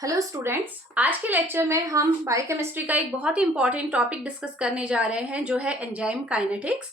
Hello students, आज के lecture में हम बायोकेमिस्ट्री का एक बहुत ही इंपॉर्टेंट टॉपिक डिस्कस करने जा रहे हैं जो है एंजाइम काइनेटिक्स।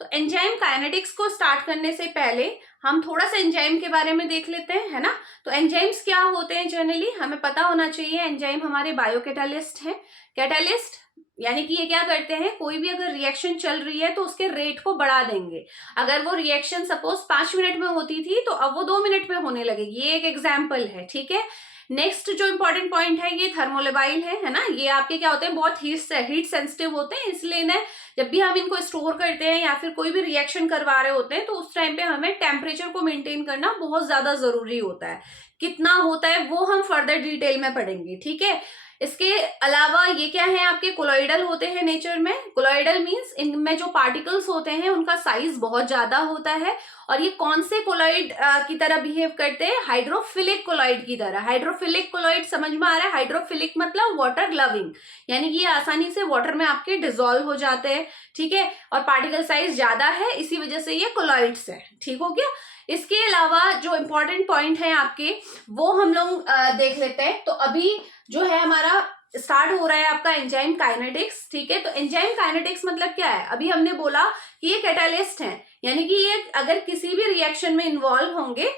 तो एंजाइम काइनेटिक्स को स्टार्ट करने से पहले हम थोड़ा सा एंजाइम के बारे में देख लेते हैं, है ना। तो एंजाइम्स क्या होते हैं, जनरली हमें पता होना चाहिए। एंजाइम हमारे बायोकैटालिस्ट हैं। कैटालिस्ट यानी कि ये क्या करते हैं, कोई भी अगर रिएक्शन चल रही है तो उसके रेट को बढ़ा देंगे। अगर वो रिएक्शन सपोज 5 मिनट में होती थी तो अब वो 2 मिनट में होने लगेगी। ये एक एग्जाम्पल है, ठीक है। नेक्स्ट जो इंपॉर्टेंट पॉइंट है ये थर्मोलेबाइल है ना। ये आपके क्या होते हैं, बहुत हीट सेंसिटिव होते हैं, इसलिए इन्हें जब भी हम इनको स्टोर करते हैं या फिर कोई भी रिएक्शन करवा रहे होते हैं तो उस टाइम पे हमें टेम्परेचर को मेंटेन करना बहुत ज्यादा जरूरी होता है। कितना होता है वो हम फर्दर डिटेल में पढ़ेंगे, ठीक है। इसके अलावा ये क्या है, आपके कोलॉइडल होते हैं नेचर में। कोलॉइडल मींस इनमें जो पार्टिकल्स होते हैं उनका साइज बहुत ज्यादा होता है। और ये कौन से कोलॉइड की तरह बिहेव करते हैं, हाइड्रोफिलिक कोलॉइड की तरह। हाइड्रोफिलिक कोलॉइड समझ में आ रहा है। हाइड्रोफिलिक मतलब वाटर लविंग, यानी कि ये आसानी से वाटर में आपके डिसॉल्व हो जाते हैं, ठीक है। और पार्टिकल साइज ज्यादा है, इसी वजह से ये कोलॉइड्स है, ठीक हो गया। इसके अलावा जो इंपॉर्टेंट पॉइंट है आपके वो हम लोग देख लेते हैं। तो अभी जो है हमारा स्टार्ट हो रहा है आपका एंजाइम काइनेटिक्स, ठीक है। तो एंजाइम काइनेटिक्स मतलब क्या है, अभी हमने बोला कि ये कैटालिस्ट है, यानी कि ये अगर किसी भी रिएक्शन में इन्वॉल्व होंगे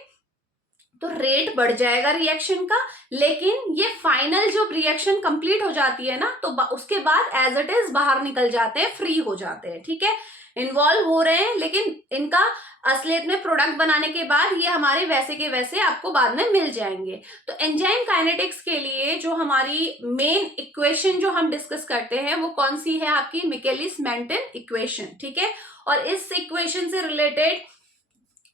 तो रेट बढ़ जाएगा रिएक्शन का। लेकिन ये फाइनल जो रिएक्शन कंप्लीट हो जाती है ना तो उसके बाद एज इट इज बाहर निकल जाते हैं, फ्री हो जाते हैं, ठीक है। इन्वॉल्व हो रहे हैं लेकिन इनका असलियत में प्रोडक्ट बनाने के बाद ये हमारे वैसे के वैसे आपको बाद में मिल जाएंगे। तो एंजाइम काइनेटिक्स के लिए जो हमारी मेन इक्वेशन जो हम डिस्कस करते हैं वो कौन सी है, आपकी मिकेलिस मेंटन इक्वेशन, ठीक है। और इस इक्वेशन से रिलेटेड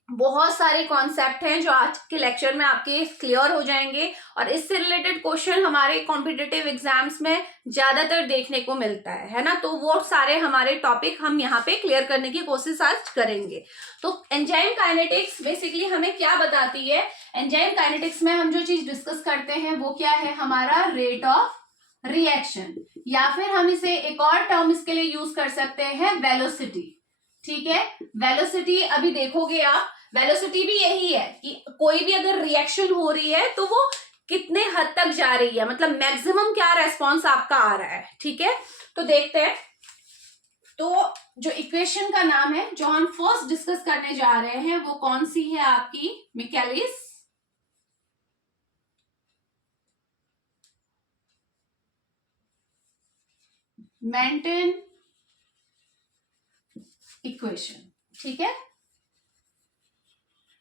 बहुत सारे कॉन्सेप्ट हैं जो आज के लेक्चर में आपके क्लियर हो जाएंगे। और इससे रिलेटेड क्वेश्चन हमारे कॉम्पिटिटिव एग्जाम्स में ज्यादातर देखने को मिलता है ना। तो वो सारे हमारे टॉपिक हम यहाँ पे क्लियर करने की कोशिश आज करेंगे। तो एंजाइम काइनेटिक्स बेसिकली हमें क्या बताती है, एंजाइम काइनेटिक्स में हम जो चीज डिस्कस करते हैं वो क्या है, हमारा रेट ऑफ रिएक्शन, या फिर हम इसे एक और टर्म इसके लिए यूज कर सकते हैं, वेलोसिटी, ठीक है। वेलोसिटी अभी देखोगे आप, वेलोसिटी भी यही है कि कोई भी अगर रिएक्शन हो रही है तो वो कितने हद तक जा रही है, मतलब मैक्सिमम क्या रेस्पॉन्स आपका आ रहा है, ठीक है। तो देखते हैं। तो जो इक्वेशन का नाम है जो हम फर्स्ट डिस्कस करने जा रहे हैं वो कौन सी है, आपकी मिकेलिस मेंटन इक्वेशन, ठीक है।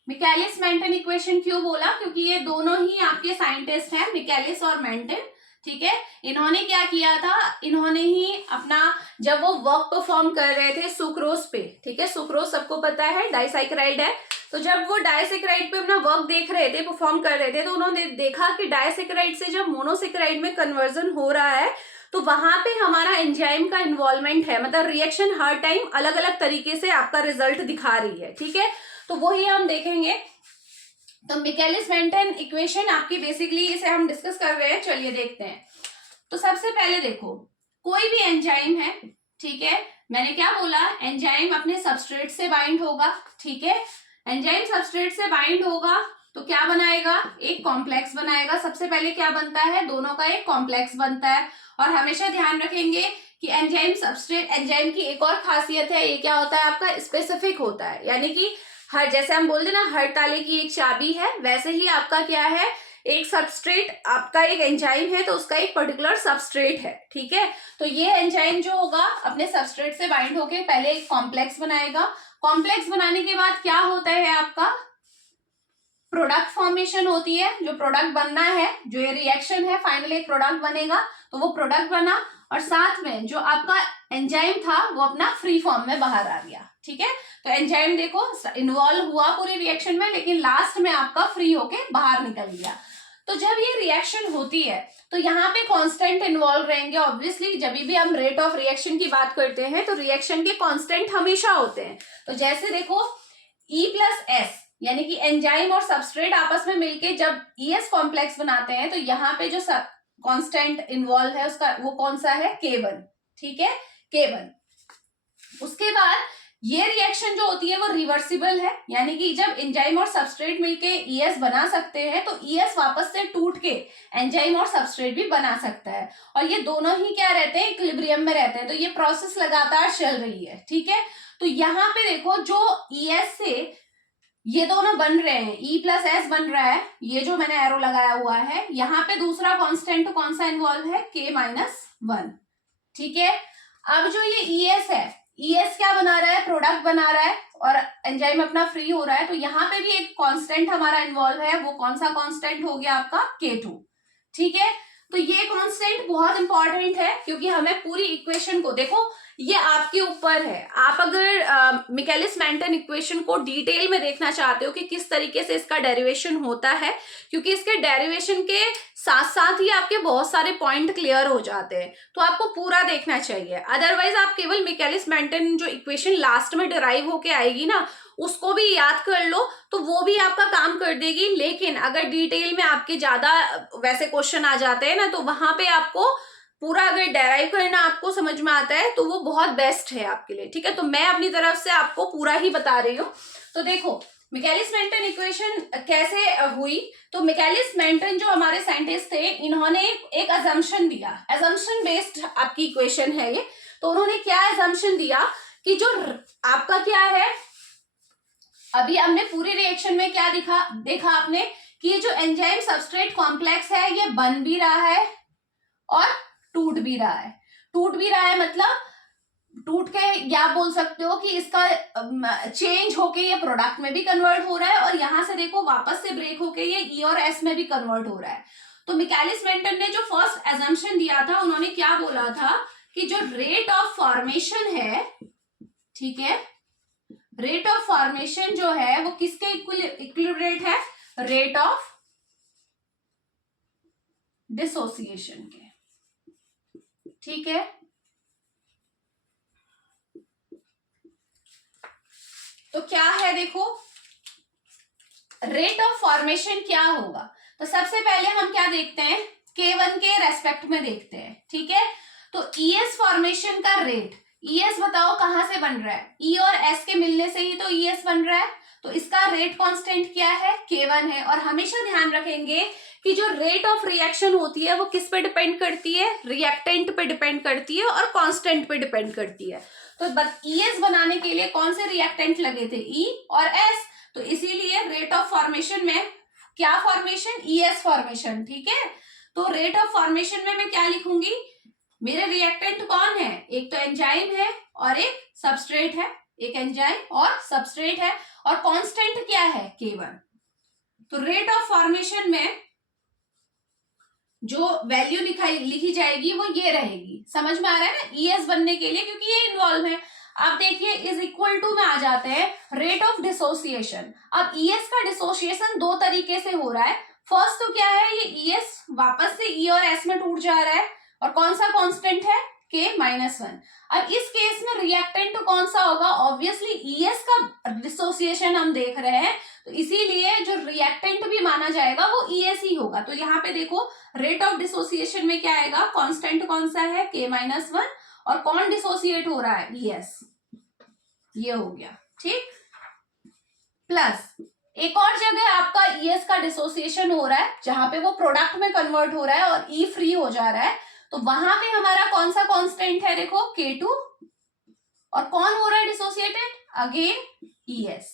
मिकेलिस मेंटन इक्वेशन क्यों बोला, क्योंकि ये दोनों ही आपके साइंटिस्ट हैं, मिकेलिस और मेंटन, ठीक है। इन्होंने क्या किया था, इन्होंने ही अपना जब वो वर्क परफॉर्म कर रहे थे सुक्रोज पे, ठीक है। सुक्रोज सबको पता है डाइसैकेराइड है। तो जब वो डाइसैकेराइड पे अपना वर्क देख रहे थे, परफॉर्म कर रहे थे, तो उन्होंने देखा कि डाइसैकेराइड से जब मोनोसैकेराइड में कन्वर्जन हो रहा है तो वहां पे हमारा एंजाइम का इन्वॉल्वमेंट है, मतलब रिएक्शन हर टाइम अलग अलग तरीके से आपका रिजल्ट दिखा रही है, ठीक है। तो वही हम देखेंगे। तो मिकेलिस मेंटन इक्वेशन आपकी बेसिकली इसे हम डिस्कस कर रहे हैं, चलिए देखते हैं। तो सबसे पहले देखो, कोई भी एंजाइम है, ठीक है। मैंने क्या बोला, एंजाइम अपने सबस्ट्रेट से बाइंड होगा, ठीक है। एंजाइम सबस्ट्रेट से बाइंड होगा तो क्या बनाएगा, एक कॉम्प्लेक्स बनाएगा। सबसे पहले क्या बनता है, दोनों का एक कॉम्प्लेक्स बनता है। और हमेशा ध्यान रखेंगे कि एंजाइम सबस्ट्रेट, एंजाइम की एक और खासियत है, ये क्या होता है आपका स्पेसिफिक होता है, यानी कि हर, जैसे हम बोलते ना हर ताले की एक चाबी है, वैसे ही आपका क्या है, एक सबस्ट्रेट, आपका एक एंजाइम है तो उसका एक पर्टिकुलर सबस्ट्रेट है, ठीक है। तो ये एंजाइम जो होगा अपने सबस्ट्रेट से बाइंड होके पहले एक कॉम्प्लेक्स बनाएगा। कॉम्प्लेक्स बनाने के बाद क्या होता है, आपका प्रोडक्ट फॉर्मेशन होती है। जो प्रोडक्ट बनना है, जो ये रिएक्शन है, फाइनली एक प्रोडक्ट बनेगा। तो वो प्रोडक्ट बना और साथ में जो आपका एंजाइम था वो अपना फ्री फॉर्म में बाहर आ गया, ठीक है। तो एंजाइम देखो इन्वॉल्व हुआ पूरी रिएक्शन में, लेकिन लास्ट में आपका फ्री होके बाहर निकल गया। तो जब ये रिएक्शन होती है तो यहाँ पे कांस्टेंट इन्वॉल्व रहेंगे। ऑब्वियसली जब भी हम रेट ऑफ रिएक्शन की बात करते हैं तो रिएक्शन के कांस्टेंट हमेशा होते हैं। तो जैसे देखो E+S, यानी कि एंजाइम और सबस्ट्रेट आपस में मिलके जब ES कॉम्प्लेक्स बनाते हैं तो यहाँ पे जो कांस्टेंट इन्वॉल्व है उसका वो कौन सा है, K1, ठीक है, K1। उसके बाद ये रिएक्शन जो होती है वो रिवर्सिबल है, यानी कि जब एंजाइम और सबस्ट्रेट मिलके ईएस बना सकते हैं तो ईएस वापस से टूट के एंजाइम और सबस्ट्रेट भी बना सकता है, और ये दोनों ही क्या रहते हैं, इक्विलिब्रियम में रहते हैं। तो ये प्रोसेस लगातार चल रही है, ठीक है। तो यहाँ पे देखो जो ईएस से ये दोनों बन रहे हैं, E प्लस एस बन रहा है, ये जो मैंने एरो लगाया हुआ है, यहाँ पे दूसरा कांस्टेंट कौन सा इन्वॉल्व है, K-1, ठीक है। अब जो ये ES है, ES क्या बना रहा है, प्रोडक्ट बना रहा है और एंजाइम अपना फ्री हो रहा है, तो यहाँ पे भी एक कांस्टेंट हमारा इन्वॉल्व है, वो कौन सा कांस्टेंट हो गया आपका, K2, ठीक है। तो ये कांस्टेंट बहुत इंपॉर्टेंट है क्योंकि हमें पूरी इक्वेशन को, देखो ये आपके ऊपर है, आप अगर मिकेलिस मेंटन इक्वेशन को डिटेल में देखना चाहते हो कि किस तरीके से इसका डेरिवेशन होता है, क्योंकि इसके डेरिवेशन के साथ साथ ही आपके बहुत सारे पॉइंट क्लियर हो जाते हैं, तो आपको पूरा देखना चाहिए। अदरवाइज आप केवल मिकेलिस मेंटन जो इक्वेशन लास्ट में डिराइव होके आएगी ना, उसको भी याद कर लो तो वो भी आपका काम कर देगी, लेकिन अगर डिटेल में आपके ज्यादा वैसे क्वेश्चन आ जाते हैं ना, तो वहां पे आपको पूरा अगर डेराइव करना आपको समझ में आता है तो वो बहुत बेस्ट है आपके लिए, ठीक है। तो मैं अपनी तरफ से आपको पूरा ही बता रही हूँ। तो देखो मिकेलिस मेंटन इक्वेशन कैसे हुई, तो मिकेलिस मेंटन जो हमारे साइंटिस्ट थे, इन्होंने एक अजम्पशन दिया, अजम्पशन बेस्ड आपकी इक्वेशन है ये। तो उन्होंने क्या अजम्पशन दिया कि जो आपका क्या है, अभी हमने पूरे रिएक्शन में क्या देखा आपने कि ये जो एंजाइम सबस्ट्रेट कॉम्प्लेक्स है ये बन भी रहा है और टूट भी रहा है। टूट भी रहा है मतलब टूट के या बोल सकते हो कि इसका चेंज होके ये प्रोडक्ट में भी कन्वर्ट हो रहा है, और यहां से देखो वापस से ब्रेक होके ये ई और एस में भी कन्वर्ट हो रहा है। तो मिकेलिस मेंटन ने जो फर्स्ट एजम्पशन दिया था, उन्होंने क्या बोला था कि जो रेट ऑफ फॉर्मेशन है, ठीक है, रेट ऑफ फॉर्मेशन जो है वो किसके इक्विलिब्रेट है, रेट ऑफ डिसोसिएशन के, ठीक है। तो क्या है, देखो रेट ऑफ फॉर्मेशन क्या होगा, तो सबसे पहले हम क्या देखते हैं, K1 के रेस्पेक्ट में देखते हैं, ठीक है। तो ES फॉर्मेशन का रेट, ES बताओ कहां से बन रहा है, E और S के मिलने से ही तो ES बन रहा है, तो इसका रेट कांस्टेंट क्या है, K1 है। और हमेशा ध्यान रखेंगे कि जो रेट ऑफ रिएक्शन होती है वो किस पे डिपेंड करती है, रिएक्टेंट पे डिपेंड करती है और कांस्टेंट पे डिपेंड करती है। तो ES बनाने के लिए कौन से रिएक्टेंट लगे थे, E और S, तो इसीलिए रेट ऑफ फॉर्मेशन में क्या फॉर्मेशन, ES फॉर्मेशन, ठीक है। तो रेट ऑफ फॉर्मेशन में मैं क्या लिखूंगी, मेरे रिएक्टेंट कौन है, एक तो एंजाइम है और एक सबस्ट्रेट है, एक एंजाइम और सबस्ट्रेट है, और कांस्टेंट क्या है, K1। तो रेट ऑफ फॉर्मेशन में जो वैल्यू लिखी जाएगी वो ये रहेगी, समझ में आ रहा है ना, ES बनने के लिए, क्योंकि ये इन्वॉल्व है। अब देखिए इज इक्वल टू में आ जाते हैं रेट ऑफ डिसोसिएशन। अब ES का डिसोसिएशन दो तरीके से हो रहा है। फर्स्ट तो क्या है, ये ES वापस से E और S में टूट जा रहा है, और कौन सा कांस्टेंट है, K-1। अब इस केस में रिएक्टेंट कौन सा होगा, ऑब्वियसली ES का डिसोसिएशन हम देख रहे हैं, तो इसीलिए जो रिएक्टेंट भी माना जाएगा वो ES ही होगा। तो यहाँ पे देखो रेट ऑफ डिसोसिएशन में क्या आएगा, कांस्टेंट कौन सा है, K-1, और कौन डिसोसिएट हो रहा है, ES, ये हो गया, ठीक। प्लस एक और जगह आपका ES का डिसोसिएशन हो रहा है जहां पे वो प्रोडक्ट में कन्वर्ट हो रहा है और E फ्री हो जा रहा है, तो वहां पे हमारा कौन सा कांस्टेंट है, देखो K2, और कौन हो रहा है डिसोसिएटेड, अगेन ES।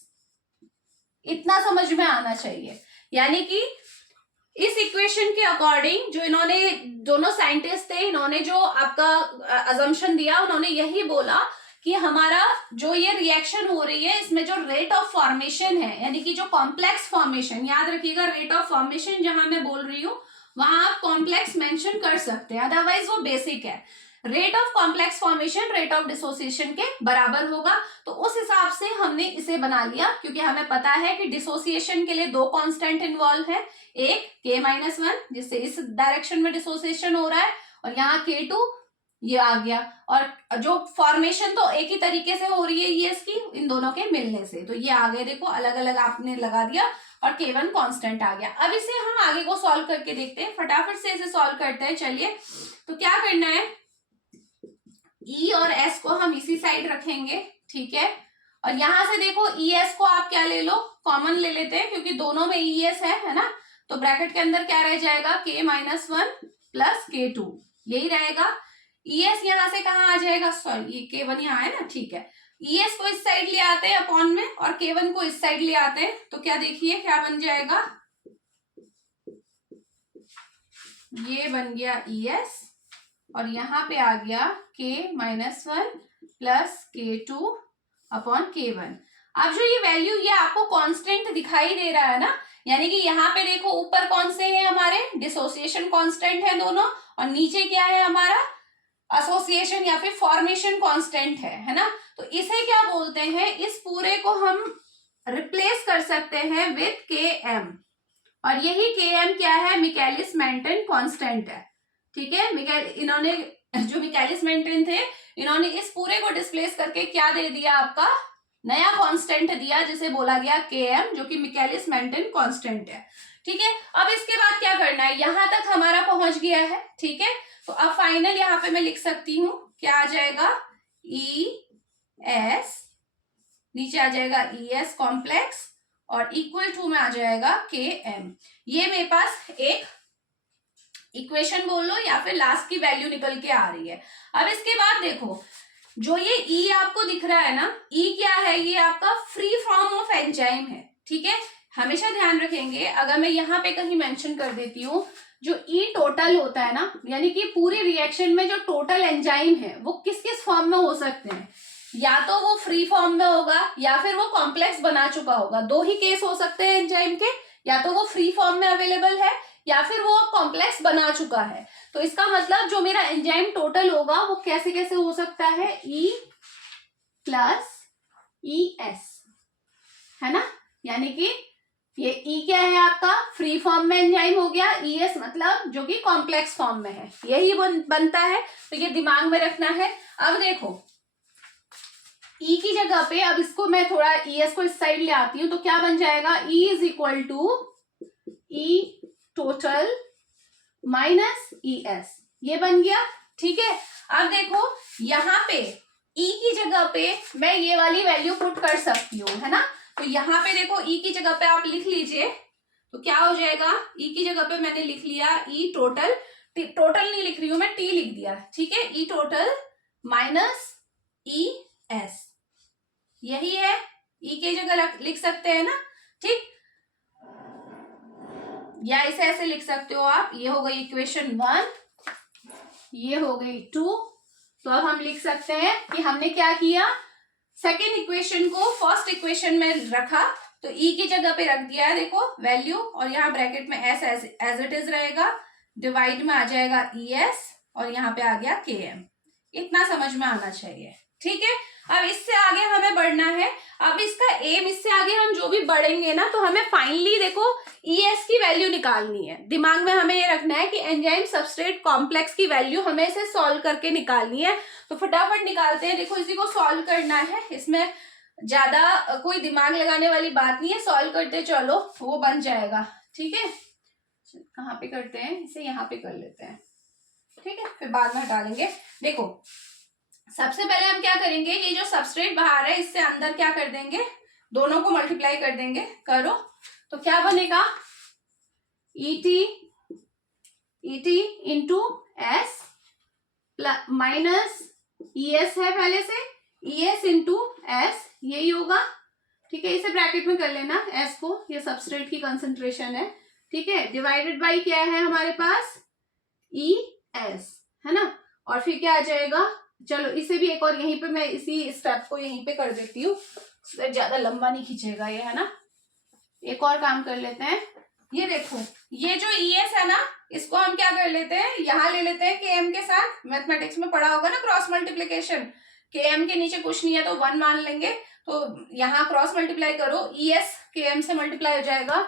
इतना समझ में आना चाहिए, यानी कि इस इक्वेशन के अकॉर्डिंग जो इन्होंने दोनों साइंटिस्ट थे, इन्होंने जो आपका अजम्पशन दिया, उन्होंने यही बोला कि हमारा जो ये रिएक्शन हो रही है इसमें जो रेट ऑफ फॉर्मेशन है, यानी कि जो कॉम्प्लेक्स फॉर्मेशन, याद रखिएगा रेट ऑफ फॉर्मेशन जहां मैं बोल रही हूँ वहां आप कॉम्प्लेक्स मेंशन कर सकते हैं, अदरवाइज वो बेसिक है। Rate of complex formation rate of dissociation के बराबर होगा, तो उस हिसाब से हमने इसे बना लिया, क्योंकि हमें पता है कि डिसोसिएशन के लिए दो कांस्टेंट इन्वॉल्व है, एक K-1 जिससे इस डायरेक्शन में डिसोसिएशन हो रहा है, और यहाँ K2 ये आ गया, और जो फॉर्मेशन तो एक ही तरीके से हो रही है ये इसकी, इन दोनों के मिलने से, तो ये आ गए, देखो अलग अलग आपने लगा दिया और K1 कांस्टेंट आ गया। अब इसे हम आगे को सॉल्व करके देखते हैं, फटाफट से इसे सॉल्व करते हैं। चलिए, तो क्या करना है, E और S को हम इसी साइड रखेंगे, ठीक है, और यहां से देखो ES को आप क्या ले लो, कॉमन ले लेते हैं क्योंकि दोनों में ES है ना। तो ब्रैकेट के अंदर क्या रह जाएगा, K-1 प्लस K2, यही रहेगा। ES यहां से कहाँ आ जाएगा, सॉरी ये K1 यहाँ है ना, ठीक है। ES को इस साइड ले आते हैं अपॉन में और K1 को इस साइड ले आते हैं, तो क्या देखिए क्या बन जाएगा, ये बन गया ES और यहाँ पे आ गया K-1 plus K2 upon K1। अब जो ये वैल्यू ये आपको कांस्टेंट दिखाई दे रहा है ना, यानी कि यहाँ पे देखो ऊपर कौन से हैं हमारे, डिसोसिएशन कांस्टेंट है दोनों, और नीचे क्या है हमारा, एसोसिएशन या फिर फॉर्मेशन कांस्टेंट है ना। तो इसे क्या बोलते हैं, इस पूरे को हम रिप्लेस कर सकते हैं विथ Km, और यही Km क्या है, मिकेलिस मेंटेन कांस्टेंट है, ठीक है। इन्होंने जो मिकेलिस मेंटेन थे, इन्होंने इस पूरे को डिस्प्लेस करके क्या दे दिया, आपका नया कांस्टेंट दिया जिसे बोला गया Km, जो कि मिकेलिस मेंटेन कांस्टेंट है, ठीक है। अब इसके बाद क्या करना है, यहां तक हमारा पहुंच गया है, ठीक है। तो अब फाइनल यहाँ पे मैं लिख सकती हूँ, क्या आ जाएगा, ES, नीचे आ जाएगा ES कॉम्प्लेक्स और इक्वल टू में आ जाएगा Km। ये मेरे पास एक इक्वेशन बोल लो या फिर लास्ट की वैल्यू निकल के आ रही है। अब इसके बाद देखो जो ये E आपको दिख रहा है ना, E क्या है, ये आपका फ्री फॉर्म ऑफ एंजाइम है, ठीक है। हमेशा ध्यान रखेंगे, अगर मैं यहाँ पे कहीं मेंशन कर देती हूँ, जो E टोटल होता है ना, यानी कि पूरी रिएक्शन में जो टोटल एंजाइम है वो किस किस फॉर्म में हो सकते हैं, या तो वो फ्री फॉर्म में होगा या फिर वो कॉम्प्लेक्स बना चुका होगा। दो ही केस हो सकते हैं एंजाइम के, या तो वो फ्री फॉर्म में अवेलेबल है या फिर वो कॉम्प्लेक्स बना चुका है। तो इसका मतलब जो मेरा एंजाइम टोटल होगा वो कैसे कैसे हो सकता है, E प्लस ES, है ना। यानी कि ये E क्या है आपका, फ्री फॉर्म में एंजाइम हो गया, ES मतलब जो कि कॉम्प्लेक्स फॉर्म में है, यही बनता है। तो ये दिमाग में रखना है। अब देखो E की जगह पे, अब इसको मैं थोड़ा ES को इस साइड ले आती हूँ, तो क्या बन जाएगा, E is equal to E total minus ES, ये बन गया, ठीक है। अब देखो यहाँ पे E की जगह पे मैं ये वाली वैल्यू पुट कर सकती हूँ, है ना। तो यहाँ पे देखो E की जगह पे आप लिख लीजिए, तो क्या हो जाएगा, E की जगह पे मैंने लिख लिया E टोटल, टोटल नहीं लिख रही हूँ मैं, T लिख दिया, ठीक है। E टोटल माइनस ES, यही है, E की जगह लिख सकते हैं ना, ठीक। या इसे ऐसे लिख सकते हो आप, ये हो गई इक्वेशन 1, ये हो गई 2। तो अब हम लिख सकते हैं कि हमने क्या किया, सेकेंड इक्वेशन को फर्स्ट इक्वेशन में रखा, तो E की जगह पे रख दिया है देखो वैल्यू, और यहाँ ब्रैकेट में S एज इट इज रहेगा, डिवाइड में आ जाएगा ES और यहाँ पे आ गया Km। इतना समझ में आना चाहिए, ठीक है। अब इससे आगे हमें बढ़ना है। अब इसका एम, इससे आगे हम जो भी बढ़ेंगे ना, तो हमें फाइनली देखो ES की वैल्यू निकालनी है। दिमाग में हमें ये रखना है कि एंजाइम सबस्ट्रेट कॉम्प्लेक्स की वैल्यू हमें इसे सॉल्व करके निकालनी है। तो फटाफट निकालते हैं। देखो इसी को सॉल्व करना है, इसमें ज्यादा कोई दिमाग लगाने वाली बात नहीं है, सॉल्व करते चलो वो बन जाएगा, ठीक है। कहाँ पे करते हैं इसे, यहाँ पे कर लेते हैं, ठीक है, फिर बाद में हटा लेंगे। देखो सबसे पहले हम क्या करेंगे, ये जो सबस्ट्रेट बाहर है इससे अंदर क्या कर देंगे, दोनों को मल्टीप्लाई कर देंगे, करो तो क्या बनेगा, ET into S minus ES है पहले से, ES इंटू S, यही होगा, ठीक है। इसे ब्रैकेट में कर लेना S को, ये सबस्ट्रेट की कंसंट्रेशन है, ठीक है। डिवाइडेड बाई क्या है हमारे पास, ES, है ना। और फिर क्या आ जाएगा, चलो इसे भी एक और यहीं पे मैं इसी स्टेप को यहीं पे कर देती हूँ, ज्यादा लंबा नहीं खींचेगा ये, है ना। एक और काम कर लेते हैं, ये देखो ये जो ES है ना, इसको हम क्या कर लेते हैं, यहाँ ले लेते हैं Km के साथ। मैथमेटिक्स में पढ़ा होगा ना क्रॉस मल्टीप्लीकेशन, Km के नीचे कुछ नहीं है तो 1 मान लेंगे, तो यहाँ क्रॉस मल्टीप्लाई करो, ES Km से मल्टीप्लाई हो जाएगा,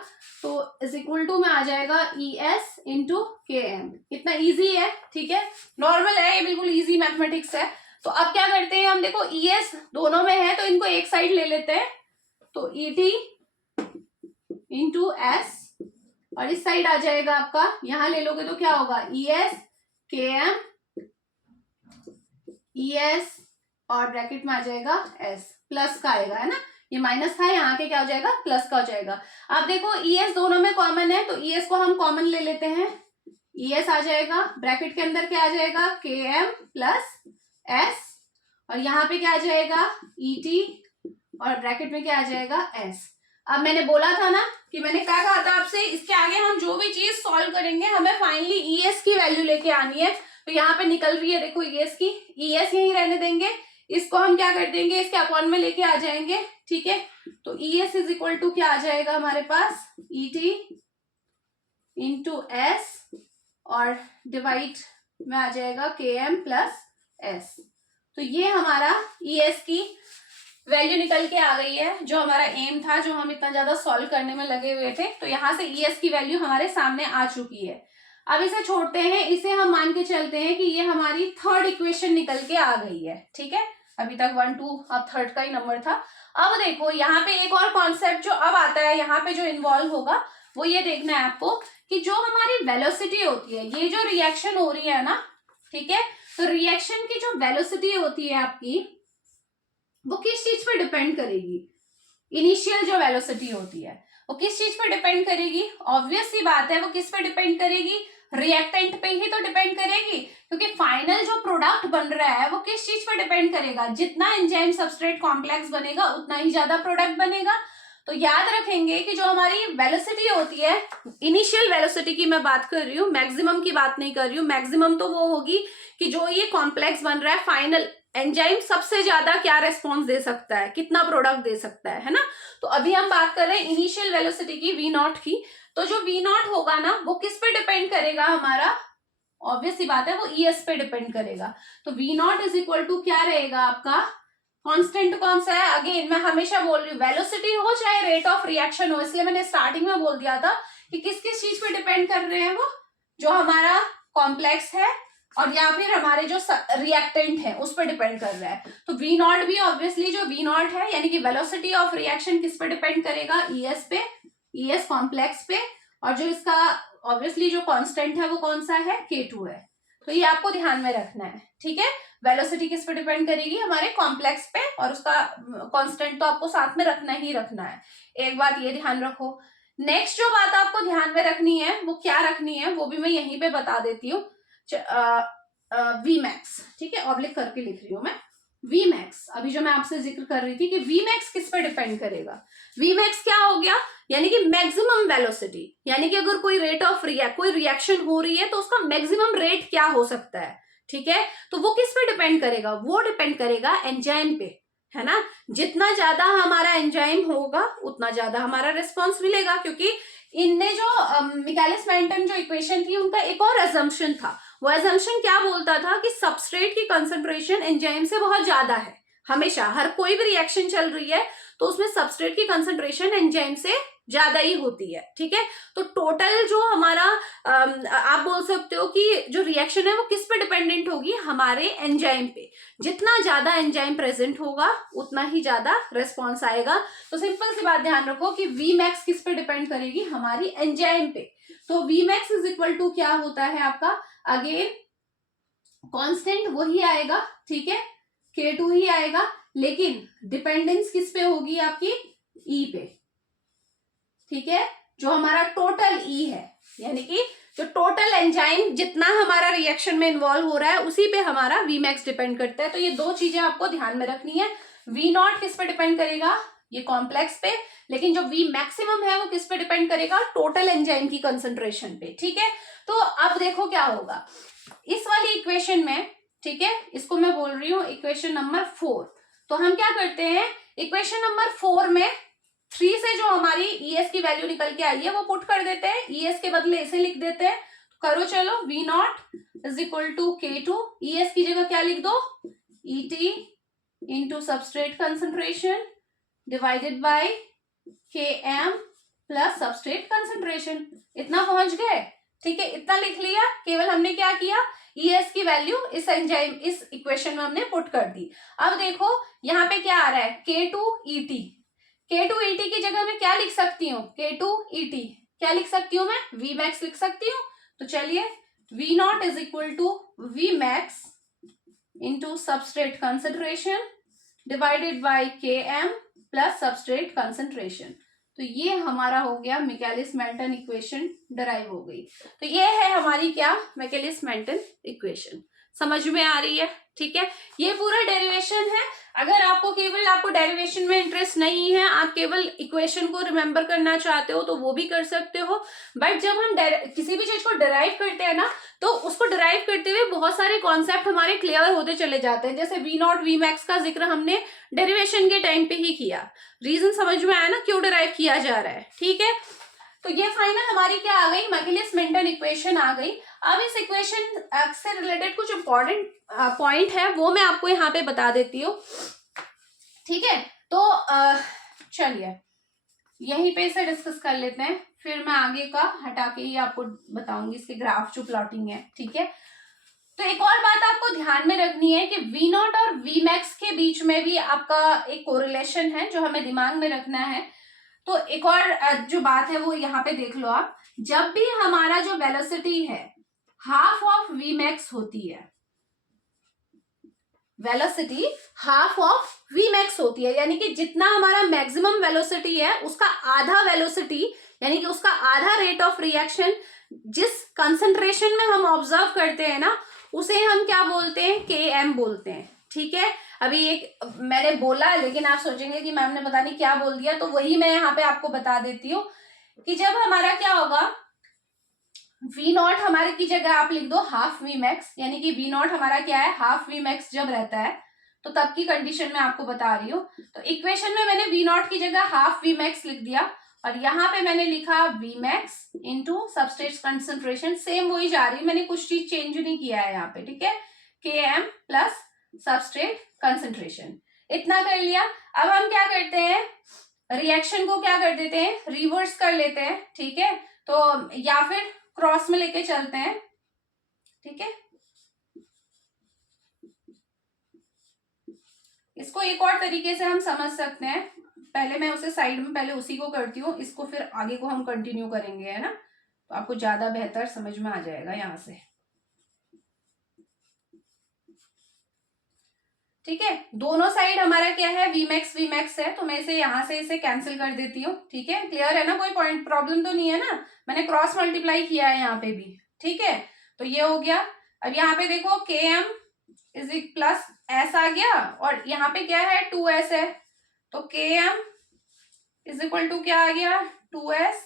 तो इज इक्वल टू में आ जाएगा ES इंटू Km। इतना इजी है, ठीक है, नॉर्मल है ये, बिल्कुल इजी मैथमेटिक्स है। तो अब क्या करते हैं हम, देखो ES दोनों में है तो इनको एक साइड ले लेते हैं, तो ET इंटू S, और इस साइड आ जाएगा आपका, यहां ले लोगे तो क्या होगा, ES Km ES और ब्रैकेट में आ जाएगा S। प्लस का आएगा, है ना, ये माइनस था, यहाँ के क्या हो जाएगा, प्लस का हो जाएगा। अब देखो ES दोनों में कॉमन है, तो ES को हम कॉमन ले लेते हैं, ES आ जाएगा, ब्रैकेट के अंदर क्या आ जाएगा, KM प्लस S, और यहाँ पे क्या आ जाएगा, ET, और ब्रैकेट में क्या आ जाएगा, S। अब मैंने बोला था ना कि मैंने क्या कहा था आपसे, इसके आगे हम जो भी चीज सॉल्व करेंगे हमें फाइनली ES की वैल्यू लेके आनी है। तो यहाँ पे निकल रही है देखो ES की, ES यही रहने देंगे, इसको हम क्या कर देंगे, इसके अपॉन में लेके आ जाएंगे, ठीक है। तो ES इज इक्वल टू क्या आ जाएगा हमारे पास, ET इंटू S, और डिवाइड में आ जाएगा KM प्लस S। तो ये हमारा ES की वैल्यू निकल के आ गई है, जो हमारा एम था, जो हम इतना ज्यादा सॉल्व करने में लगे हुए थे। तो यहाँ से ES की वैल्यू हमारे सामने आ चुकी है। अब इसे छोड़ते हैं, इसे हम मान के चलते हैं कि ये हमारी थर्ड इक्वेशन निकल के आ गई है, ठीक है। अभी तक 1 2 अब थर्ड का ही नंबर था। अब देखो यहाँ पे एक और कॉन्सेप्ट जो अब आता है, यहाँ पे जो इन्वॉल्व होगा वो ये देखना है आपको कि जो हमारी वेलोसिटी होती है, ये जो रिएक्शन हो रही है ना, ठीक है, तो रिएक्शन की जो वेलोसिटी होती है आपकी, वो किस चीज पे डिपेंड करेगी, इनिशियल जो वेलोसिटी होती है वो किस चीज पे डिपेंड करेगी, ऑब्वियस सी बात है, वो किस पे डिपेंड करेगी, रिएक्टेंट पे ही तो डिपेंड करेगी, क्योंकि फाइनल जो प्रोडक्ट बन रहा है वो किस चीज पे डिपेंड करेगा, जितना एंजाइम सबस्ट्रेट कॉम्प्लेक्स बनेगा उतना ही ज्यादा प्रोडक्ट बनेगा। तो याद रखेंगे कि जो हमारी वेलोसिटी होती है, इनिशियल वेलोसिटी की मैं बात कर रही हूँ, मैक्सिमम की बात नहीं कर रही हूँ। मैक्सिमम तो वो होगी कि जो ये कॉम्प्लेक्स बन रहा है, फाइनल एंजाइम सबसे ज्यादा क्या रेस्पॉन्स दे सकता है, कितना प्रोडक्ट दे सकता है ना। तो अभी हम बात कर रहे हैं इनिशियल वेलोसिटी की, V0 की। तो जो V0 होगा ना, वो किस पे डिपेंड करेगा हमारा, ऑब्वियस सी बात है, वो ES पे डिपेंड करेगा। तो V0 इज इक्वल टू क्या रहेगा आपका, कांस्टेंट कौन सा है, अगेन मैं हमेशा बोल रही हूँ, वेलोसिटी हो चाहे रेट ऑफ रिएक्शन हो, इसलिए मैंने स्टार्टिंग में बोल दिया था कि किस किस चीज पे डिपेंड कर रहे हैं, वो जो हमारा कॉम्प्लेक्स है और या फिर हमारे जो रिएक्टेंट है उस पर डिपेंड कर रहा है। तो V0 भी ऑब्वियसली जो V0 है, यानी कि वेलोसिटी ऑफ रिएक्शन किस पे डिपेंड करेगा, ES पे, ES कॉम्प्लेक्स पे, और जो इसका ऑब्वियसली जो कांस्टेंट है वो कौन सा है, K2 है। तो ये आपको ध्यान में रखना है, ठीक है। वेलोसिटी किस पे डिपेंड करेगी, हमारे कॉम्प्लेक्स पे, और उसका कांस्टेंट तो आपको साथ में रखना ही रखना है। एक बात ये ध्यान रखो। नेक्स्ट जो बात आपको ध्यान में रखनी है वो क्या रखनी है, वो भी मैं यहीं पे बता देती हूँ। Vmax, ठीक है, ऑब्लिक करके लिख रही हूँ मैं, Vmax। अभी जो मैं आपसे जिक्र कर रही थी कि Vmax किस पे डिपेंड करेगा, Vmax क्या हो गया, यानी कि मैक्सिमम वेलोसिटी, यानी कि अगर कोई रेट ऑफ कोई रिएक्शन हो रही है तो उसका मैक्सिमम रेट क्या हो सकता है, ठीक है। तो वो किस पे डिपेंड करेगा, वो डिपेंड करेगा एंजाइम पे, है ना। जितना ज्यादा हमारा एंजाइम होगा उतना ज्यादा हमारा रिस्पॉन्स मिलेगा, क्योंकि इनने जो मिकालिस मेंटन जो इक्वेशन थी उनका एक और असम्पशन था। वो असम्पशन क्या बोलता था कि सबस्ट्रेट की कंसंट्रेशन एंजाइम से बहुत ज्यादा है, हमेशा हर कोई भी रिएक्शन चल रही है तो उसमें सबस्ट्रेट की कंसंट्रेशन एंजाइम से ज्यादा ही होती है, ठीक है। तो टोटल जो हमारा आप बोल सकते हो कि जो रिएक्शन है वो किस पे डिपेंडेंट होगी, हमारे एंजाइम पे। जितना ज्यादा एंजाइम प्रेजेंट होगा उतना ही ज्यादा रेस्पॉन्स आएगा। तो सिंपल सी बात ध्यान रखो कि Vmax किस पे डिपेंड करेगी, हमारी एंजाइम पे। तो Vmax इज इक्वल टू क्या होता है आपका, अगेन कांस्टेंट वही आएगा, ठीक है, K2 ही आएगा, लेकिन डिपेंडेंस किस पे होगी आपकी, E पे, ठीक है। जो हमारा टोटल E है, यानी कि जो टोटल एंजाइम जितना हमारा रिएक्शन में इन्वॉल्व हो रहा है उसी पे हमारा Vmax डिपेंड करता है। तो ये दो चीजें आपको ध्यान में रखनी है। V0 किस पे डिपेंड करेगा, ये कॉम्प्लेक्स पे, लेकिन जो V मैक्सिमम है वो किस पे डिपेंड करेगा, टोटल एंजाइम की कंसंट्रेशन पे, ठीक है। तो अब देखो क्या होगा इस वाली इक्वेशन में, ठीक है, इसको मैं बोल रही हूँ इक्वेशन नंबर 4। तो हम क्या करते हैं, इक्वेशन नंबर 4 में 3 से जो हमारी ES की वैल्यू निकल के आई है वो पुट कर देते हैं, ES के बदले इसे लिख देते हैं। तो करो चलो, V0 is equal to K2, ES की जगह क्या लिख दो, ET into substrate concentration divided by Km plus substrate concentration. इतना पहुंच गए, ठीक है, इतना लिख लिया। केवल हमने क्या किया, ES की वैल्यू इस एंजाइम इस इक्वेशन में हमने पुट कर दी। अब देखो यहाँ पे क्या आ रहा है, K2ET। K2ET की जगह मैं क्या लिख सकती हूँ, K2ET क्या लिख सकती हूँ मैं, Vmax लिख सकती हूँ। तो चलिए, V0 is equal to Vmax into substrate concentration divided by Km plus substrate concentration. तो ये हमारा हो गया मिकेलिस मेंटन इक्वेशन डराइव हो गई। तो ये है हमारी क्या, मिकेलिस मेंटन इक्वेशन। समझ में आ रही है? ठीक है, ये पूरा डेरिवेशन है। अगर आपको डेरिवेशन में इंटरेस्ट नहीं है, आप केवल इक्वेशन को रिमेंबर करना चाहते हो तो वो भी कर सकते हो। बट जब हम किसी भी चीज को डिराइव करते हैं ना, तो उसको डिराइव करते हुए बहुत सारे कॉन्सेप्ट हमारे क्लियर होते चले जाते हैं। जैसे V0 Vmax का जिक्र हमने डेरिवेशन के टाइम पे ही किया। रीजन समझ में आया ना क्यों डिराइव किया जा रहा है? ठीक है, तो ये फाइनल हमारी क्या आ गई, मिकेलिस मेंटन इक्वेशन आ गई। अब इस इक्वेशन से रिलेटेड कुछ इंपॉर्टेंट पॉइंट है, वो मैं आपको यहाँ पे बता देती हूँ। ठीक है, तो चलिए यहीं पे इसे डिस्कस कर लेते हैं, फिर मैं आगे का हटा के ही आपको बताऊंगी इसके ग्राफ जो प्लॉटिंग है। ठीक है, तो एक और बात आपको ध्यान में रखनी है कि V0 और Vmax के बीच में भी आपका एक कोरिलेशन है जो हमें दिमाग में रखना है। तो एक और जो बात है वो यहाँ पे देख लो आप, जब भी हमारा जो वेलोसिटी है हाफ ऑफ Vmax होती है, वेलोसिटी हाफ ऑफ Vmax होती है, यानी कि जितना हमारा मैक्सिमम वेलोसिटी है उसका आधा वेलोसिटी, यानी कि उसका आधा रेट ऑफ रिएक्शन जिस कंसंट्रेशन में हम ऑब्जर्व करते हैं ना, उसे हम क्या बोलते हैं, Km बोलते हैं। ठीक है, अभी एक मैंने बोला लेकिन आप सोचेंगे कि मैम ने पता नहीं क्या बोल दिया, तो वही मैं यहाँ पे आपको बता देती हूँ कि जब हमारा क्या होगा, V0 हमारे की जगह आप लिख दो हाफ Vmax, यानी कि V0 हमारा क्या है, हाफ Vmax जब रहता है, तो तब की कंडीशन में आपको बता रही हूँ। तो इक्वेशन में मैंने V0 की जगह हाफ Vmax लिख दिया और यहाँ पे मैंने लिखा Vmax into substrate concentration, same वही जा रही है, मैंने कुछ चीज चेंज नहीं किया है यहाँ पे। ठीक है, Km प्लस सबस्ट्रेट कंसंट्रेशन, इतना कर लिया। अब हम क्या करते हैं, रिएक्शन को क्या कर देते हैं, रिवर्स कर लेते हैं। ठीक है, तो या फिर क्रॉस में लेके चलते हैं। ठीक है, इसको एक और तरीके से हम समझ सकते हैं, पहले मैं उसे साइड में पहले उसी को करती हूँ, इसको फिर आगे को हम कंटिन्यू करेंगे, है ना, तो आपको ज्यादा बेहतर समझ में आ जाएगा यहां से। ठीक है, दोनों साइड हमारा क्या है, Vmax है, तो मैं इसे यहां से इसे कैंसिल कर देती हूँ। ठीक है, क्लियर है ना, कोई पॉइंट प्रॉब्लम तो नहीं है ना, मैंने क्रॉस मल्टीप्लाई किया है यहाँ पे भी। ठीक है, तो ये हो गया। अब यहाँ पे देखो Km इज प्लस S आ गया और यहाँ पे क्या है, 2S है, तो Km इज इक्वल टू क्या आ गया, 2S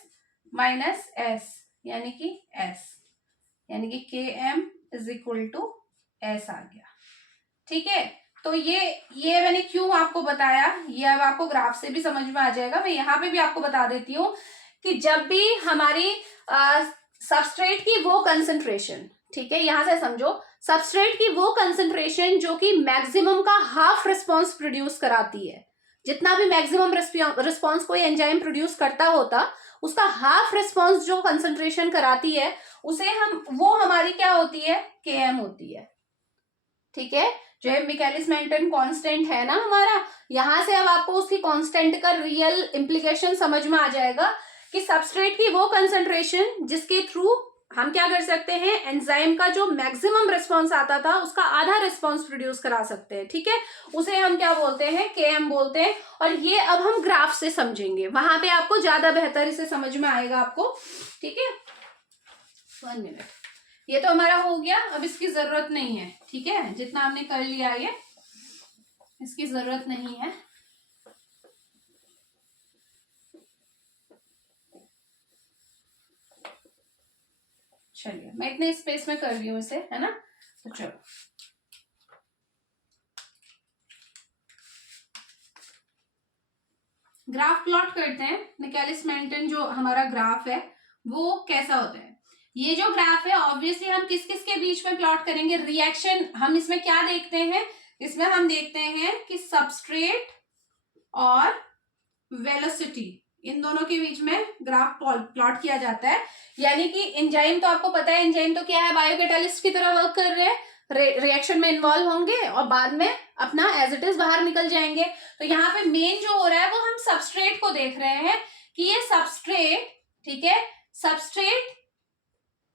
माइनस S, यानी कि S, यानी कि Km is equal to S आ गया। ठीक है, तो ये मैंने क्यों आपको बताया, ये अब आपको ग्राफ से भी समझ में आ जाएगा। मैं यहाँ पे भी आपको बता देती हूँ कि जब भी हमारी सबस्ट्रेट की वो कंसंट्रेशन, ठीक है, यहां से समझो, सबस्ट्रेट की वो कंसंट्रेशन जो कि मैक्सिमम का हाफ रिस्पॉन्स प्रोड्यूस कराती है, जितना भी मैक्सिमम रिस्पॉन्स कोई एंजाइम प्रोड्यूस करता होता, उसका हाफ रिस्पॉन्स जो कंसंट्रेशन कराती है उसे हम, वो हमारी क्या होती है, Km होती है। ठीक है, जो है मिकेलिस मेंटन कांस्टेंट है ना हमारा, यहां से अब आपको उसकी कांस्टेंट का रियल इंप्लीकेशन समझ में आ जाएगा कि सबस्ट्रेट की वो कंसंट्रेशन जिसके थ्रू हम क्या कर सकते हैं, एंजाइम का जो मैक्सिमम रिस्पॉन्स आता था उसका आधा रिस्पॉन्स प्रोड्यूस करा सकते हैं। ठीक है, उसे हम क्या बोलते हैं, Km बोलते हैं। और ये अब हम ग्राफ से समझेंगे, वहां पे आपको ज्यादा बेहतर इसे समझ में आएगा आपको। ठीक है, 1 मिनट, ये तो हमारा हो गया, अब इसकी जरूरत नहीं है। ठीक है, जितना हमने कर लिया ये, इसकी जरूरत नहीं है। चलिए मैं इतने स्पेस में कर रही हूँ इसे, है ना, तो चलो ग्राफ प्लॉट करते हैं। मिकेलिस मेंटन जो हमारा ग्राफ है वो कैसा होता है, ये जो ग्राफ है ऑब्वियसली हम किस किस के बीच में प्लॉट करेंगे, रिएक्शन। हम इसमें क्या देखते हैं, इसमें हम देखते हैं कि सबस्ट्रेट और वेलोसिटी, इन दोनों के बीच में ग्राफ प्लॉट किया जाता है। यानी कि एंजाइम तो आपको पता है, एंजाइम तो क्या है, बायोकैटालिस्ट की तरह वर्क कर रहे हैं, रिएक्शन में इन्वॉल्व होंगे और बाद में अपना एज इट इज बाहर निकल जाएंगे। तो यहाँ पे मेन जो हो रहा है वो हम सबस्ट्रेट को देख रहे हैं कि ये सबस्ट्रेट, ठीक है, सबस्ट्रेट